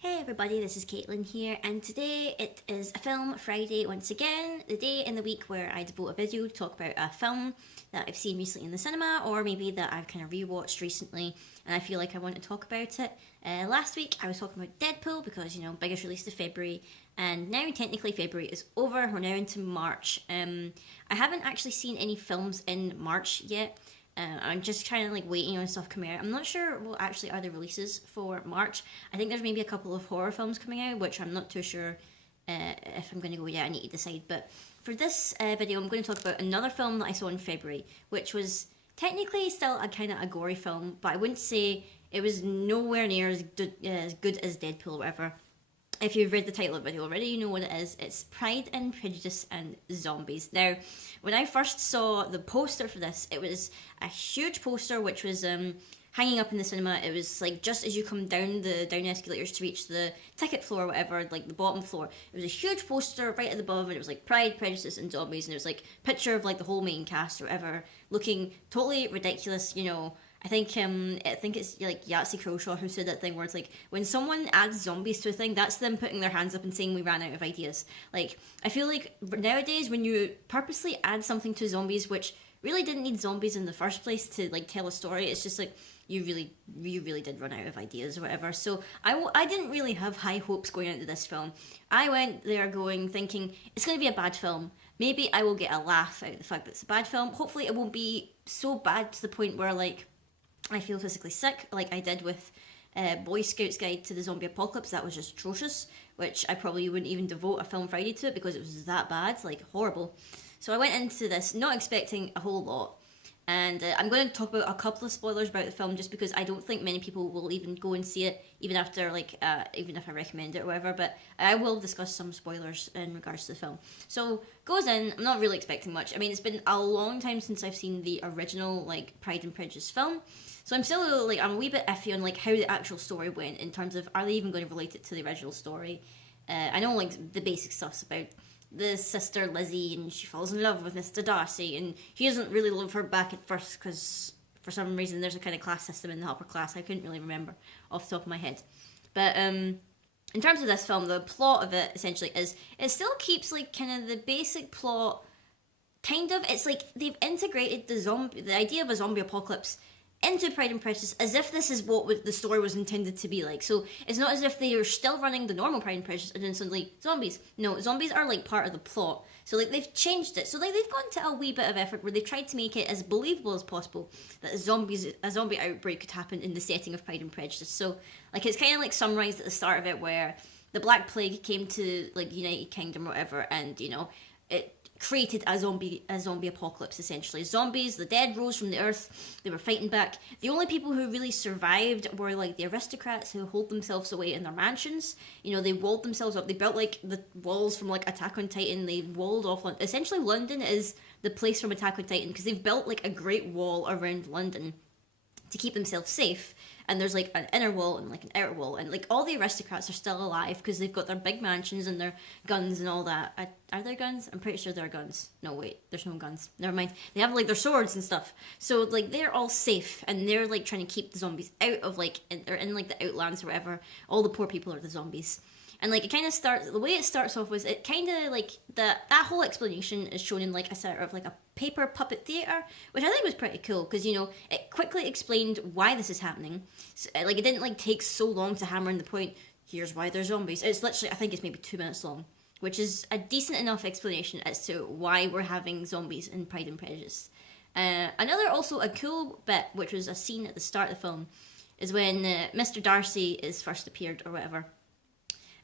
Hey everybody, this is Caitlin here, and today it is a Film Friday once again, the day in the week where I devote a video to talk about a film that I've seen recently in the cinema, or maybe that I've kind of rewatched recently, and I feel like I want to talk about it. Last week I was talking about Deadpool because, biggest release of February, and now technically February is over, we're now into March. I haven't actually seen any films in March yet. I'm just kind of like waiting on stuff coming out. I'm not sure what actually are the releases for March. I think there's maybe a couple of horror films coming out, which I'm not too sure if I'm going to go yet. I need to decide. But for this video, I'm going to talk about another film that I saw in February, which was technically still a kind of a gory film, but I wouldn't say it was nowhere near as good as Deadpool or whatever. If you've read the title of the video already, you know what it is. It's Pride and Prejudice and Zombies. Now, when I first saw the poster for this, it was a huge poster which was hanging up in the cinema. It was like just as you come down the escalators to reach the ticket floor or whatever, like the bottom floor. It was a huge poster right at the above, and it was like Pride, Prejudice and Zombies, and it was like picture of like the whole main cast or whatever, looking totally ridiculous, I think it's like Yahtzee Croshaw who said that thing where it's like when someone adds zombies to a thing, that's them putting their hands up and saying we ran out of ideas. Like I feel like nowadays when you purposely add something to zombies which really didn't need zombies in the first place to like tell a story, it's just like you really did run out of ideas or whatever. So I didn't really have high hopes going into this film. I went there thinking it's going to be a bad film. Maybe I will get a laugh out of the fact that it's a bad film. Hopefully it won't be so bad to the point where like I feel physically sick, like I did with Boy Scout's Guide to the Zombie Apocalypse. That was just atrocious, which I probably wouldn't even devote a Film Friday to it because it was that bad, like horrible. So I went into this not expecting a whole lot. And I'm going to talk about a couple of spoilers about the film just because I don't think many people will even go and see it, even after even if I recommend it or whatever. But I will discuss some spoilers in regards to the film. So goes in, I'm not really expecting much. I mean, it's been a long time since I've seen the original like Pride and Prejudice film, so I'm still like I'm a wee bit iffy on like how the actual story went in terms of are they even going to relate it to the original story. I know like the basic stuffs about the sister Lizzie, and she falls in love with Mr. Darcy, and he doesn't really love her back at first because for some reason there's a kind of class system in the upper class. I couldn't really remember off the top of my head. But in terms of this film, the plot of it essentially is it still keeps like kind of the basic plot. Kind of, it's like they've integrated the idea of a zombie apocalypse into Pride and Prejudice as if this is what the story was intended to be like. So it's not as if they are still running the normal Pride and Prejudice and then suddenly zombies. No, zombies are like part of the plot. So like they've changed it. So like they've gone to a wee bit of effort where they've tried to make it as believable as possible that a zombie outbreak could happen in the setting of Pride and Prejudice. So like it's kind of like summarized at the start of it where the Black Plague came to like United Kingdom or whatever, and it created a zombie apocalypse essentially. Zombies, the dead rose from the earth, they were fighting back. The only people who really survived were like the aristocrats who hold themselves away in their mansions. They walled themselves up. They built like the walls from like Attack on Titan. They walled off London. Essentially London is the place from Attack on Titan because they've built like a great wall around London to keep themselves safe. And there's like an inner wall and like an outer wall, and like all the aristocrats are still alive because they've got their big mansions and their guns and all that. Are there guns? I'm pretty sure there are guns. No, wait, there's no guns. Never mind. They have like their swords and stuff. So like they're all safe, and they're like trying to keep the zombies out of like they're in like the outlands or whatever. All the poor people are the zombies. And like it kind of starts, the way it starts off was it kind of like that whole explanation is shown in like a sort of like a paper puppet theatre, which I think was pretty cool because it quickly explained why this is happening. So, like it didn't like take so long to hammer in the point. Here's why they're zombies. It's literally, I think it's maybe 2 minutes long, which is a decent enough explanation as to why we're having zombies in Pride and Prejudice. Another also a cool bit, which was a scene at the start of the film, is when Mr. Darcy is first appeared or whatever.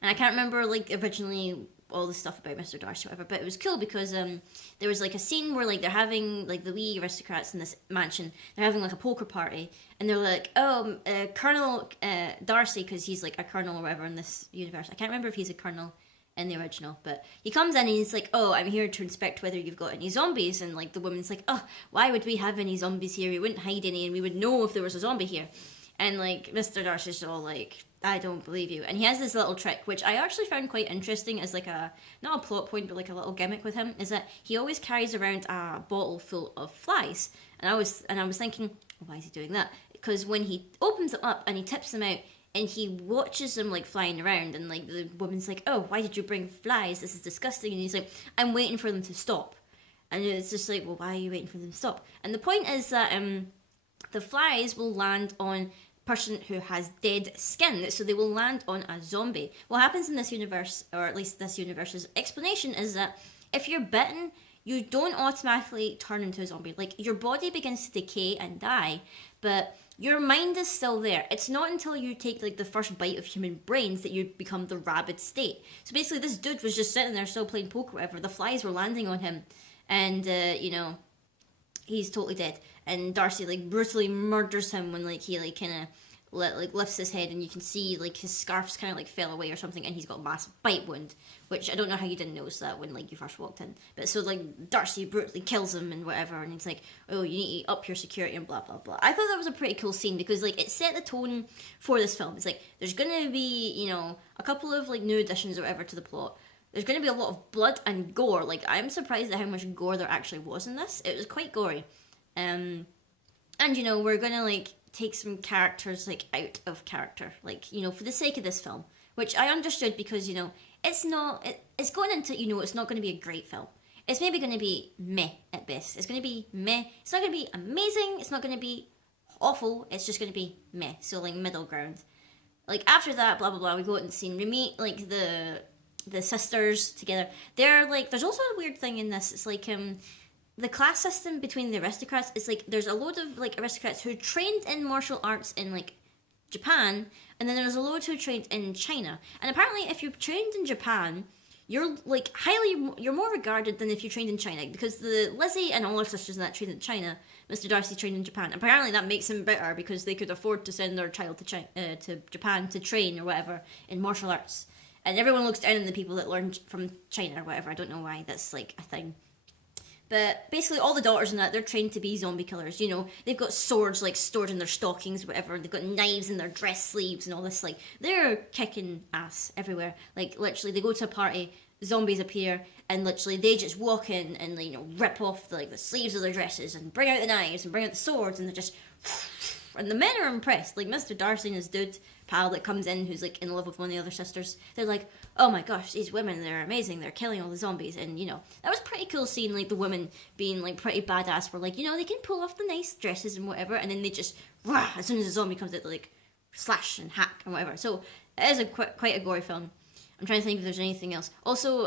And I can't remember like originally all the stuff about Mr. Darcy or whatever, but it was cool because there was like a scene where like they're having like the wee aristocrats in this mansion, they're having like a poker party, and they're like, Colonel Darcy, because he's like a colonel or whatever in this universe. I can't remember if he's a colonel in the original, but he comes in and he's like, oh, I'm here to inspect whether you've got any zombies. And like the woman's like, oh, why would we have any zombies here? We wouldn't hide any and we would know if there was a zombie here. And like Mr. Darcy's all like, I don't believe you. And he has this little trick, which I actually found quite interesting as like not a plot point, but like a little gimmick with him, is that he always carries around a bottle full of flies. And I was thinking, why is he doing that? Because when he opens it up and he tips them out, and he watches them like flying around, and like the woman's like, "Oh, why did you bring flies? This is disgusting." And he's like, "I'm waiting for them to stop." And it's just like, well, why are you waiting for them to stop? And the point is that the flies will land on a person who has dead skin, so they will land on a zombie. What happens in this universe, or at least this universe's explanation, is that if you're bitten, you don't automatically turn into a zombie. Like, your body begins to decay and die, but your mind is still there. It's not until you take like the first bite of human brains that you become the rabid state. So basically, this dude was just sitting there still playing poker or whatever. The flies were landing on him, and you know, he's totally dead. And Darcy like brutally murders him when like he like kind of lifts his head, and you can see like his scarf's kind of like fell away or something, and he's got a massive bite wound, which I don't know how you didn't notice that when like you first walked in. But so like Darcy brutally kills him and whatever, and he's like, "Oh, you need to up your security and blah blah blah." I thought that was a pretty cool scene because like it set the tone for this film. It's like there's gonna be, you know, a couple of like new additions or whatever to the plot. There's going to be a lot of blood and gore. Like, I'm surprised at how much gore there actually was in this. It was quite gory. And, you know, we're going to, like, take some characters, like, out of character. Like, you know, for the sake of this film. Which I understood because, you know, it's not... it's going into, you know, it's not going to be a great film. It's maybe going to be meh at best. It's going to be meh. It's not going to be amazing. It's not going to be awful. It's just going to be meh. So, like, middle ground. Like, after that, blah, blah, blah, we go out and see... We meet, like, the sisters together. They're like, there's also a weird thing in this. It's like the class system between the aristocrats is like there's a load of like aristocrats who trained in martial arts in like Japan, and then there's a load who trained in China. And apparently if you're trained in Japan, you're like you're more regarded than if you trained in China, because the Lizzie and all her sisters in that trained in China. Mr. Darcy trained in Japan. Apparently that makes him better because they could afford to send their child to Japan to train or whatever in martial arts. And everyone looks down on the people that learn from China or whatever. I don't know why that's like a thing. But basically all the daughters in that, they're trained to be zombie killers. You know, they've got swords like stored in their stockings or whatever. They've got knives in their dress sleeves and all this. Like, they're kicking ass everywhere. Like, literally, they go to a party, zombies appear, and literally they just walk in and, you know, rip off the sleeves of their dresses and bring out the knives and bring out the swords, and they're just... And the men are impressed. Like, Mr. Darcy and his dude pal that comes in who's like in love with one of the other sisters, they're like, "Oh my gosh, these women, they're amazing, they're killing all the zombies." And you know, that was pretty cool seeing like the women being like pretty badass, where like, you know, they can pull off the nice dresses and whatever, and then they just rah, as soon as a zombie comes out, they like slash and hack and whatever. So it is quite a gory film. I'm trying to think if there's anything else. Also,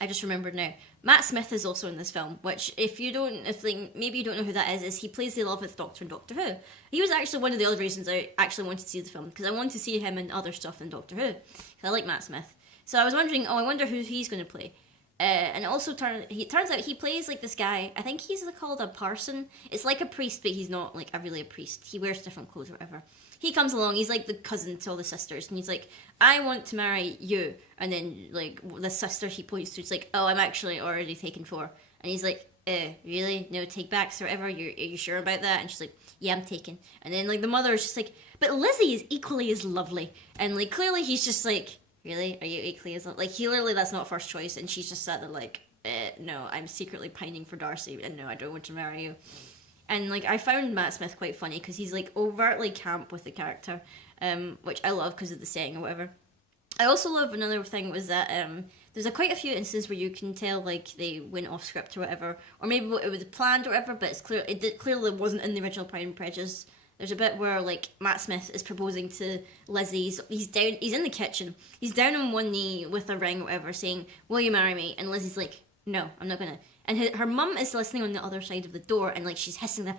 I just remembered now, Matt Smith is also in this film, which if maybe you don't know who that is he plays the 11th Doctor in Doctor Who. He was actually one of the other reasons I actually wanted to see the film, because I wanted to see him in other stuff than Doctor Who, because I like Matt Smith. So I was wondering, I wonder who he's going to play. And it also turns out he plays like this guy, I think he's called a parson. It's like a priest, but he's not like really a priest. He wears different clothes or whatever. He comes along, he's like the cousin to all the sisters, and he's like, "I want to marry you." And then like the sister he points to is like, "Oh, I'm actually already taken for." And he's like, "Really? No take backs or whatever? Are you sure about that?" And she's like, "Yeah, I'm taken." And then like the mother is just like, "But Lizzie is equally as lovely." And like clearly he's just like, "Really? Are you equally as lovely?" Like, he literally, that's not first choice, and she's just sat there like, "No, I'm secretly pining for Darcy, and no, I don't want to marry you." And like, I found Matt Smith quite funny because he's like overtly camp with the character, which I love because of the setting or whatever. I also love another thing was that there's quite a few instances where you can tell like they went off script or whatever, or maybe it was planned or whatever, but it clearly wasn't in the original Pride and Prejudice. There's a bit where like Matt Smith is proposing to Lizzie. He's in the kitchen. He's down on one knee with a ring or whatever, saying, "Will you marry me?" And Lizzie's like, "No, I'm not gonna." And her mum is listening on the other side of the door, and like she's hissing them,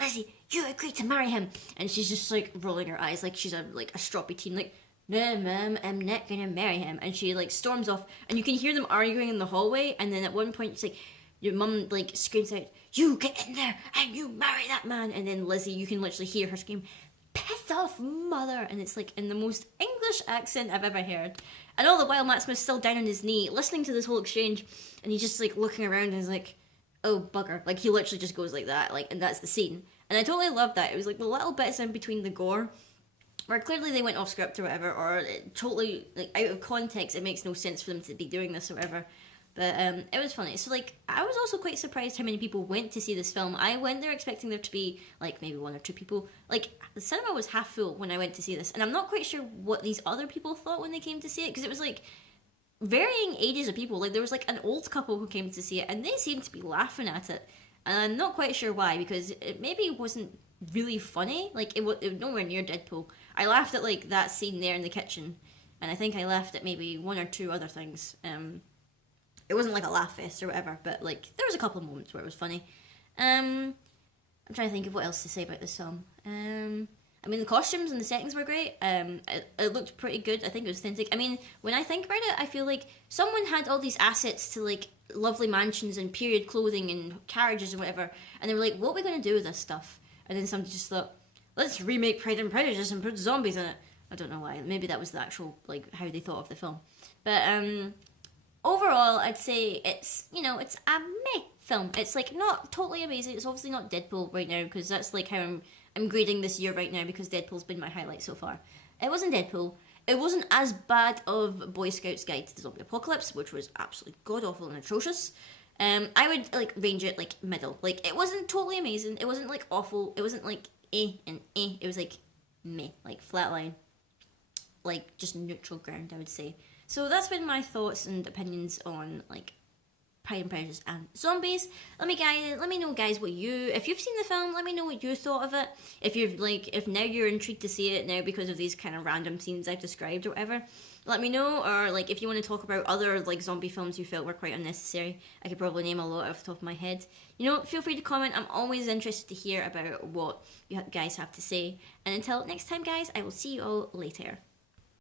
Lizzie, you agreed to marry him. And she's just like rolling her eyes like she's a stroppy teen, like, "No, Mum, I'm not gonna marry him." And she like storms off, and you can hear them arguing in the hallway. And then at one point, it's like your mum like screams out, "You get in there and you marry that man." And then Lizzie, you can literally hear her scream, "Piss off, mother." And it's like in the most English accent I've ever heard. And all the while Matt Smith's still down on his knee listening to this whole exchange, and he's just like looking around and he's like, "Oh bugger." Like, he literally just goes like that, like, and that's the scene. And I totally loved that. It was like the little bits in between the gore where clearly they went off script or whatever, or it totally like out of context, it makes no sense for them to be doing this or whatever. But it was funny. So like, I was also quite surprised how many people went to see this film. I went there expecting there to be like maybe one or two people. Like the cinema was half full when I went to see this, and I'm not quite sure what these other people thought when they came to see it, because it was like varying ages of people. Like there was like an old couple who came to see it, and they seemed to be laughing at it, and I'm not quite sure why, because it maybe wasn't really funny. Like it was nowhere near Deadpool. I laughed at like that scene there in the kitchen, and I think I laughed at maybe one or two other things. It wasn't like a laugh fest or whatever, but like there was a couple of moments where it was funny. I'm trying to think of what else to say about this film. I mean, the costumes and the settings were great. It looked pretty good. I think it was authentic. I mean, when I think about it, I feel like someone had all these assets to like lovely mansions and period clothing and carriages and whatever, and they were like, what are we going to do with this stuff? And then somebody just thought, let's remake Pride and Prejudice and put zombies in it. I don't know why. Maybe that was the actual, like, how they thought of the film. But, overall, I'd say it's, it's a meh film. It's, like, not totally amazing. It's obviously not Deadpool right now, because that's, like, how I'm grading this year right now, because Deadpool's been my highlight so far. It wasn't Deadpool. It wasn't as bad of Boy Scout's Guide to the Zombie Apocalypse, which was absolutely god-awful and atrocious. I would, like, range it, like, middle. Like, it wasn't totally amazing. It wasn't, like, awful. It wasn't, like, and It was, like, meh. Like, flatline. Like, just neutral ground, I would say. So that's been my thoughts and opinions on, like, Pride and Prejudice and zombies. Let me know, guys, if you've seen the film, let me know what you thought of it. If now you're intrigued to see it now because of these kind of random scenes I've described or whatever, let me know. Or, like, if you want to talk about other, like, zombie films you felt were quite unnecessary, I could probably name a lot off the top of my head. Feel free to comment. I'm always interested to hear about what you guys have to say. And until next time, guys, I will see you all later.